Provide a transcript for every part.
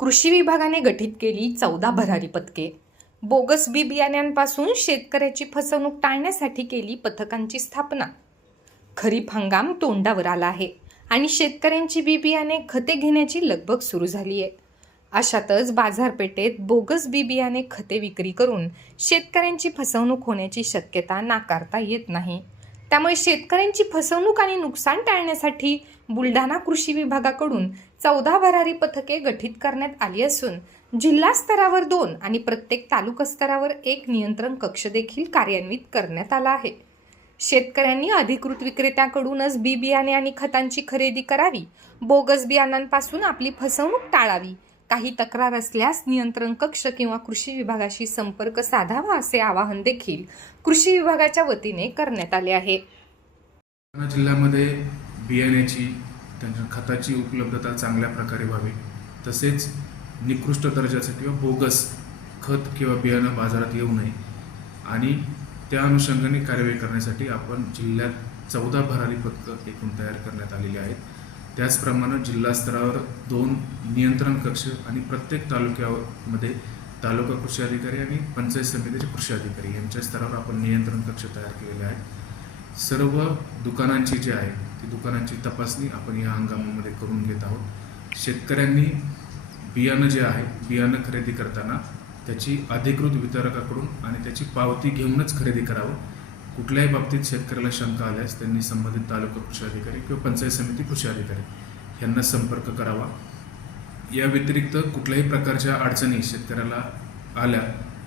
कृषी विभागाने गठीत केली चौदा भरारी पथके. बोगस बी बियाण्यांपासून शेतकऱ्याची फसवणूक टाळण्यासाठी केली पथकांची स्थापना. खरीप हंगाम तोंडावर आला आहे आणि शेतकऱ्यांची बी बियाणे खते घेण्याची लगबग सुरू झाली आहे अशातच बाजारपेठेत बोगस बी बियाणे खते विक्री करून शेतकऱ्यांची फसवणूक होण्याची शक्यता नाकारता येत नाही. त्यामुळे शेतकऱ्यांची फसवणूक आणि नुकसान टाळण्यासाठी बुलढाणा कृषी विभागाकडून चौदा भरारी पथके गठीत करण्यात आली असून जिल्हा स्तरावर दोन आणि प्रत्येक तालुका स्तरावर एक नियंत्रण कक्ष देखील कार्यान्वित करण्यात आला आहे. शेतकऱ्यांनी अधिकृत विक्रेत्याकडूनच बी बियाणे आणि खतांची खरेदी करावी बोगस बियाणांपासून आपली फसवणूक टाळावी काही तक्रार असल्यास नियंत्रण कक्ष किंवा कृषी विभागाशी संपर्क साधावा असे आवाहन देखील कृषी विभागाच्या वतीने करण्यात आले आहे. जिल्ह्यामध्ये बियाण्याची त्यांच्या खताची उपलब्धता चांगल्या प्रकारे व्हावी. तसेच निकृष्ट दर्जाचं किंवा बोगस खत किंवा बियाणं बाजारात येऊ नये. आणि त्या अनुषंगाने कार्यवाही करण्यासाठी आपण जिल्ह्यात चौदा भरारी पथकं एकूण तयार करण्यात आलेली आहेत. त्याचप्रमाणे जिल्हा स्तरावर दोन नियंत्रण कक्ष आणि प्रत्येक तालुक्यामध्ये तालुका कृषी अधिकारी आणि पंचायत समितीचे कृषी अधिकारी यांच्या स्तरावर आपण नियंत्रण कक्ष तयार केलेले आहेत. सर्व दुकानांची जी आहे ती दुकानांची तपासणी आपण या हंगामामध्ये करून घेत आहोत. शेतकऱ्यांनी बियाणं जे आहे बियाणं खरेदी करताना त्याची अधिकृत वितरकाकडून आणि त्याची पावती घेऊनच खरेदी करावं. कुठल्याही बाबतीत शेतकऱ्याला शंका आल्यास त्यांनी संबंधित तालुका कृषी अधिकारी किंवा पंचायत समिती कृषी अधिकारी यांना संपर्क करावा. या व्यतिरिक्त कुठल्याही प्रकारच्या अडचणी शेतकऱ्याला आल्या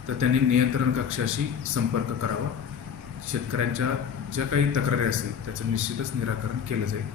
तर त्यांनी नियंत्रण कक्षाशी संपर्क करावा. शेतकऱ्यांच्या ज्या काही तक्रारी असतील त्याचं निश्चितच निराकरण केलं जाईल.